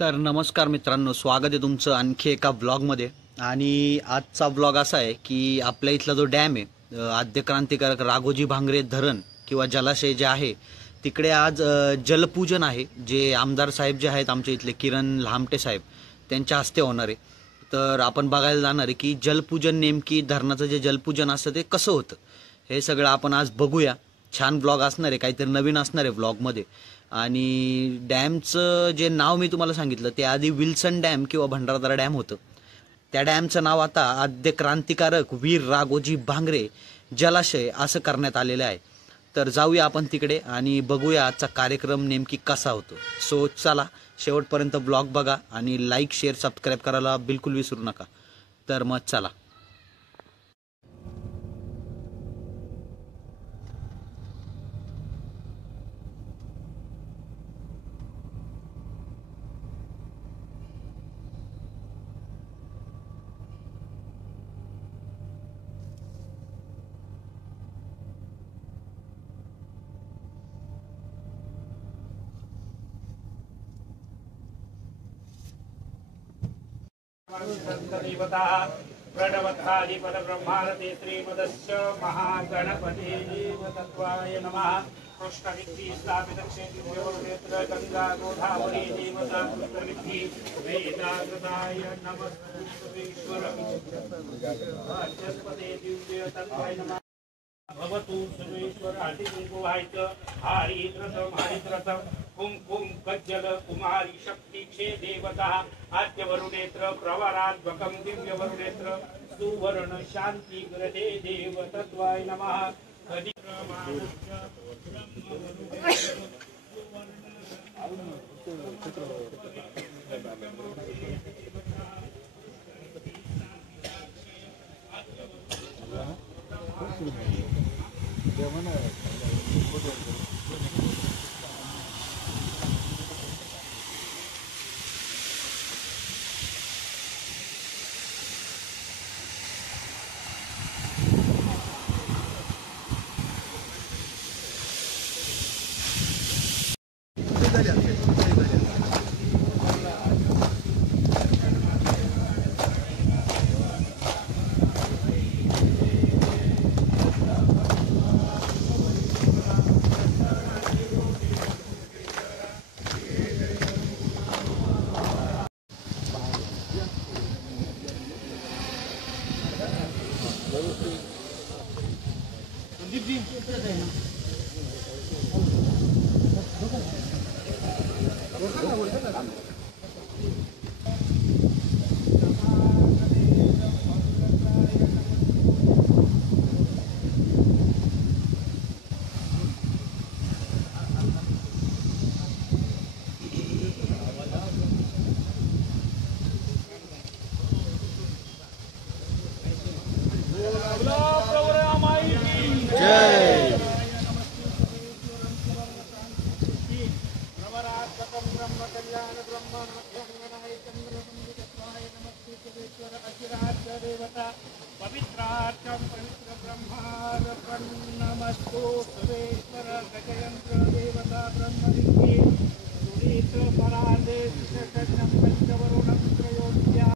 तर नमस्कार मित्रांनो, स्वागत आहे तुमचं आणखी एका ब्लॉगमध्ये. आणि आजचा ब्लॉग असा आहे की आपल्या इथला जो डॅम आहे, आद्य क्रांतिकारक राघोजी भांगरे धरण किंवा जलाशय जे आहे तिकडे आज जलपूजन आहे, जे आमदार साहेब जे आहेत आमच्या इथले किरण लहामटे साहेब त्यांच्या हस्ते होणार आहे. तर आपण बघायला जाणार आहे की जलपूजन नेमकी धरणाचं जे जलपूजन असतं ते कसं होतं, हे सगळं आपण आज बघूया. छान ब्लॉग असणार आहे, काहीतरी नवीन असणार आहे ब्लॉगमध्ये. आणि डॅमचं जे नाव मी तुम्हाला सांगितलं ते आधी विल्सन डॅम किंवा भंडारदरा डॅम होतं. त्या डॅमचं नाव आता आद्य क्रांतिकारक वीर राघोजी भांगरे जलाशय असं करण्यात आलेलं आहे. तर जाऊया आपण तिकडे आणि बघूया आजचा कार्यक्रम नेमकी कसा होतो. सो चला, शेवटपर्यंत ब्लॉग बघा आणि लाईक शेअर सबस्क्राईब करायला बिलकुल विसरू नका. तर मग चला. देवता प्रणवत्तादि परब्रह्मारते श्रीमदस्य महागणपते देवतत्वाय नमः। कृष्णविद्धि स्थापित क्षेत्र गंगा गोदावरी देवता कृष्णविद्धि वेदाकृताय नमस्तेश्वर जस्पते दिव्य तत्वाय नमः। भवतु सर्वेश्वर आदिगुहायच हरिद्रथम कुंकुम कज्जल कुमारी शक्ति क्षे देवता आद्य वरुणेत्र प्रवरात्मकं दिव्य वरुणेत्र सुवर्ण शांति ग्रहे देव तत्वाय नमः। पवित्रार्चम पवित्र ब्रह्मार्पण नमस्तु सर्वेश्वर गजयंत्र देवता ब्रह्मविद्ये सुरेश परादे विशेषज्ञं पंचवरुणं त्रयोद्या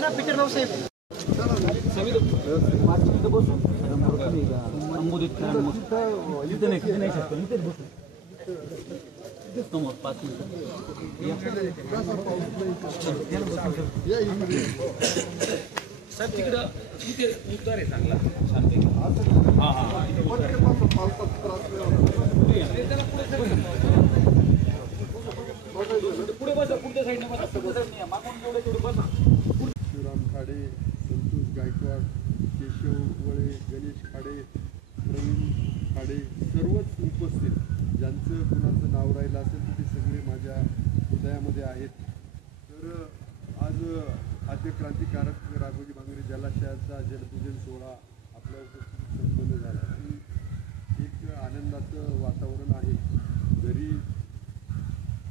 ना पिक्चर भाऊ साहेब संबोधित करा. मग इथे नाही शकतो, इथेच बसू समोर 5 मिनिटं साहेब. तिकडं इथे उतार आहे चांगला छानपैकी. हां हां पुढे बसा, पुढच्या साईडने बसा, मागून जेवढे तेवढे बसा. शिवराम खाडे, संतोष गायकवाड, केशव वळे, गणेश खाडे, प्रवीण खाडे, सर्वच उपस्थित, ज्यांचं कुणाचं नाव राहिलं असेल तर ते सगळे माझ्या हृदयामध्ये आहेत. तर आज आद्य क्रांतिकारक राघोजी भांगरे जलाशयाचा जलपूजन सोहळा आपल्या उपस्थितीत संपन्न झाला आणि एक आनंदाचं वातावरण आहे. जरी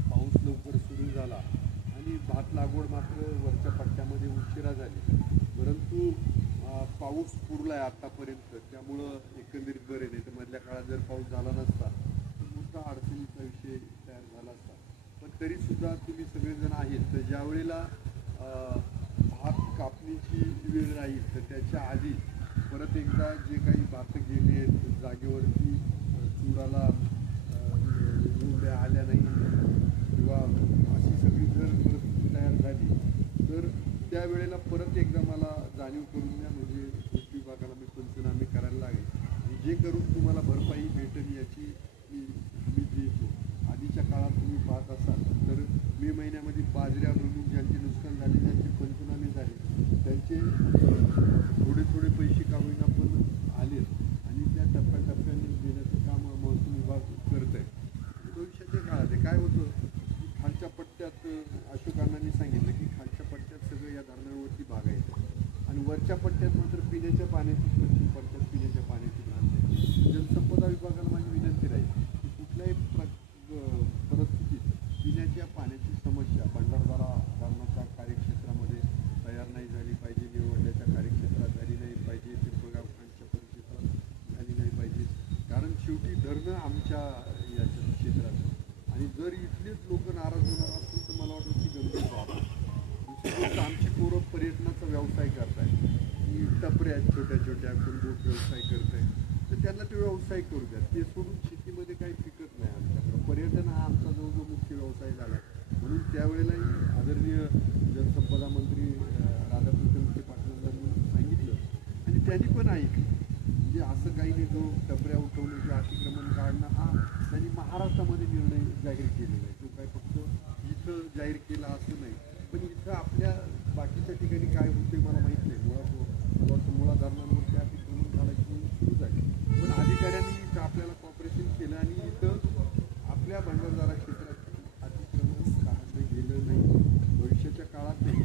पाऊस लवकर सुरू झाला आणि आणि भात लागवड मात्र वरच्या पट्ट्यामध्ये उशिरा झाली, परंतु पाऊस पुरला आहे आतापर्यंत, त्यामुळं एकंदरीत बरे. नाही तर मधल्या काळात जर पाऊस झाला नसता तर मोठा अडचणीचा विषय तयार झाला असता. पण तरीसुद्धा तुम्ही सगळेजण आहेत, तर ज्या वेळेला भात कापणीची वेळ राहील तर त्याच्या आधी परत एकदा जे काही भात गेले आहेत जागेवरती, चुराला उभ्या आल्या नाही किंवा अशी सगळी जर परिस्थिती तयार झाली तर त्यावेळेला परत एकदा मला जाणीव करून द्या, म्हणजे कृषी विभागाला मी पंचनामे करायला लागेल आणि जे करून तुम्हाला भरपाई भेटेल याची मी देतो. आधीच्या काळात तुम्ही पाहत असाल तर मे महिन्यामध्ये बाजऱ्या भरून ज्यांचे नुकसान झाले, ज्यांचे पंचनामे झाले, त्यांचे थोडे थोडे पैसे का होईना पण आले आणि त्या टप्प्याटप्प्याने देण्याचं काम महसूल विभाग करत आहे. भविष्याच्या काळात काय होतं की खालच्या पट्ट्यात अशोकांनी सांगितलं की खालच्या पट्ट्यात सगळं या धरणावरती बागायचं आणि वरच्या पट्ट्यात मात्र पिण्याच्या पाण्याची, पश्चिम पट्ट्यात पिण्याच्या पाण्याची भाग आहे. जलसंपदा विभागाला माझी विनंती राहील की कुठल्याही परिस्थितीत पिण्याच्या पाण्याची समस्या भंडारदरा धरणाच्या कार्यक्षेत्रामध्ये तयार नाही झाली पाहिजे, निवडण्याच्या कार्यक्षेत्रात झाली नाही पाहिजे, पिंपळगाव खांडच्या परिक्षेत्रात झाली नाही पाहिजे. कारण शेवटी धरणं आमच्या याच्या क्षेत्रात आणि जर इथलेच लोक नाराज होणार असतील तर मला वाटतं की गंभीर बाब. दुसरी गोष्ट, आमची पोरं पर्यटनाचा व्यवसाय करताय, की टपऱ्या छोट्या छोट्या कोण बोट व्यवसाय करताय, तर त्यांना ते व्यवसाय करू द्या. ते सोडून शेतीमध्ये काही पिकत नाही आमच्याकडं. पर्यटन हा आमचा जवळजवळ मुख्य व्यवसाय झाला म्हणून त्यावेळेलाही आदरणीय जलसंपदा मंत्री राधाकृष्ण पाटलांनी सांगितलं आणि त्यांनी पण ऐकलं. म्हणजे असं काही नाही जो टपऱ्या उठवणं किंवा अतिक्रमण काढणं हा त्यांनी महाराष्ट्रामध्ये निर्णय जाहीर केलेला आहे. तो काय फक्त इथं जाहीर केला असं नाही, पण इथं आपल्या बाकीच्या ठिकाणी काय होते मला माहीत नाही. मला वाटतं मुळा धरणांवरती अतिक्रमण काढायची सुरू झाली, पण अधिकाऱ्यांनी इथं आपल्याला कॉपरेशन केलं आणि इथं आपल्या भंडारदरा क्षेत्रात अतिक्रमण काढलं गेलं नाही. भविष्याच्या काळात नाही,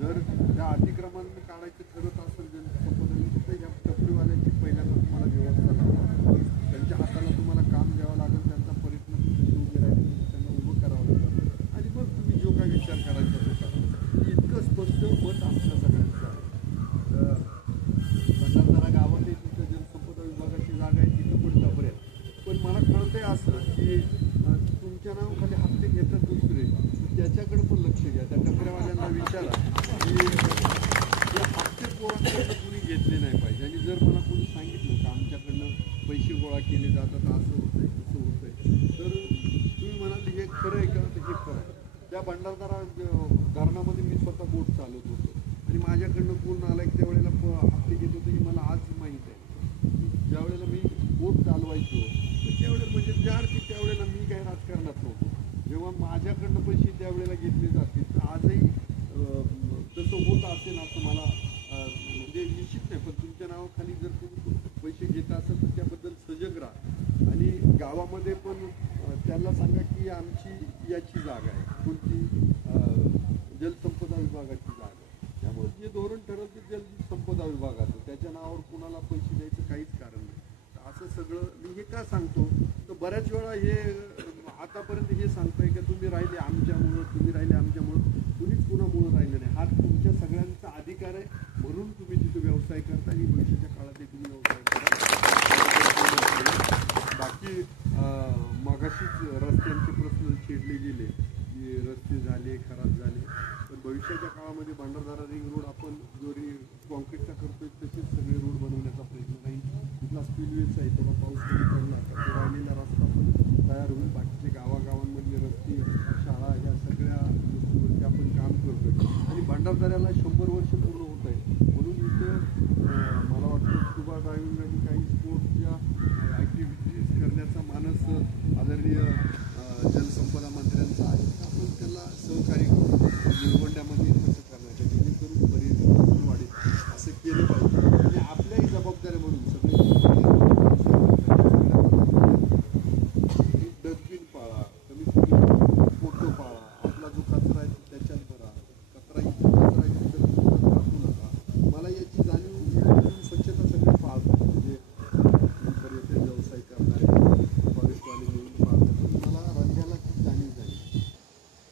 जर त्या अतिक्रमण काढायचं ठरत असेल जलसंपदाने तर ह्या टपरीवाल्यांची पहिल्यांदा तुम्हाला व्यवस्था लावा, त्यांच्या हाताला तुम्हाला काम द्यावं लागेल, त्यांचा प्रयत्न कसे उभे राहायचं त्यांना उभं करावं लागेल आणि मग तुम्ही जो काही विचार करायचा तो करा. इतकं स्पष्ट मत आमच्या सगळ्यांचं आहे. भंडारदरा गावात आहे तिथं जलसंपदा विभागाची जागा आहे, तिथं पण टपऱ्या. पण मला कळतंय असं की तुमच्या नावाखाली हप्ते घेतात दुसरे, त्याच्याकडे पण लक्ष घ्या. त्या टपऱ्यावाल्यांना विचारा की या हप्ते पोरांकडनं कुणी घेतले नाही पाहिजे आणि जर मला कोणी सांगितलं की आमच्याकडनं पैसे गोळा केले जातात असं होतंय तसं होतंय तर तुम्ही म्हणाल हे खरं आहे का, तर हे खरं आहे. त्या भंडारदरा धरणामध्ये मी स्वतः बोट चालवत होतो आणि माझ्याकडनं कोण आला की त्यावेळेला हप्ते घेत होते की मला आज माहीत आहे. ज्या वेळेला मी बोट चालवायचो तर त्यावेळेला म्हणजे ज्या अर्थी त्यावेळेला मी काही राजकारणात नव्हतो, जेव्हा माझ्याकडनं पैसे त्यावेळेला घेतले जातील तर आजही तसं होत असेल असं मला म्हणजे निश्चित नाही. पण तुमच्या नावाखाली जर तुम्ही पैसे घेत असेल तर त्याबद्दल सजग राहा आणि गावामध्ये पण त्यांना सांगा की आमची याची जागा आहे, कोणती जलसंपदा विभागाची जागा आहे. त्यामुळे जे धोरण ठरवते जलसंपदा विभागाचं त्याच्या नावावर कुणाला पैसे द्यायचं काहीच कारण नाही. असं सगळं मी हे का सांगतो तर बऱ्याच वेळा हे आतापर्यंत हे सांगताय की तुम्ही राहिले आमच्यामुळं, तुम्ही राहिले आमच्यामुळं, कुणीच कुणामुळं राहिलं नाही. हा तुमच्या सगळ्यांचा अधिकार आहे म्हणून तुम्ही तिथं व्यवसाय करता आणि भविष्याच्या काळातही तुम्ही व्यवसाय करा. बाकी मगाशीच रस्त्यांचे प्रश्न छेडले गेले की रस्ते झाले खराब झाले, पण भविष्याच्या काळामध्ये भंडारदरा रिंग रोड आपण जो कॉन्क्रीटचा करतोय तसेच सगळे रोड बनवण्याचा प्रयत्न राहील. तिथला स्पिलवेज आहे तेव्हा पाऊस कमी पडला तर तो राहिलेला रस्ता पण तयार होईल. बाकीचे गावागावांमधले रस्ते, शाळा या सगळ्या गोष्टींवरती आपण काम करतोय आणि भंडारदऱ्याला 100 वर्ष पूर्ण होत आहे म्हणून इथं मला वाटतं स्कुबा ड्रायव्हिंग आणि काही स्पोर्ट्सच्या ॲक्टिव्हिटीज करण्याचा मानस आदरणीय जलसंपदा मंत्र्यांचा आहे. आपण त्याला सहकार्य करू निवडण्यामध्ये कसं करण्याचं जेणेकरून पर्यटन वाढेल असं केलं पाहिजे आणि आपल्याही जबाबदाऱ्या म्हणून सगळे डस्टबिन पाळा, कमीत कमी फोटो पाळा, आपला जो कचरा आहे त्याच्यात भरा, कचरा इथं कचरा आहे तिथं टाकू नका. मला याची जाणीव स्वच्छता सगळे पाळतात म्हणजे पर्यटन व्यवसाय करणारे फॉरेस्टवाले मिळून पाळतात.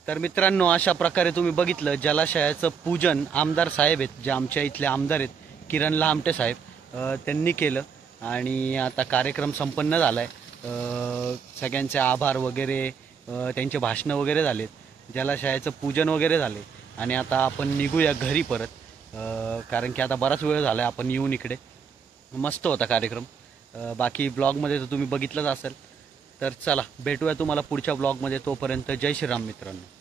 तर मित्रांनो, अशा प्रकारे तुम्ही बघितलं जलाशयाचं पूजन आमदार साहेब आहेत, जे आमच्या इथले आमदार आहेत, किरण लहामटे साहेब, त्यांनी केलं. आणि आता कार्यक्रम संपन्न झाला आहे. सगळ्यांचे आभार वगैरे, त्यांचे भाषणं वगैरे झालेत, जलाशयाचं पूजन वगैरे झाले. आणि आता आपण निघूया घरी परत, कारण की आता बराच वेळ झाला आहे आपण येऊन इकडे. मस्त होता कार्यक्रम. बाकी ब्लॉगमध्ये तर तुम्ही बघितलंच असेल. तर चला, भेटूया तुम्हाला पुढच्या ब्लॉगमध्ये. तोपर्यंत जय श्रीराम मित्रांनो.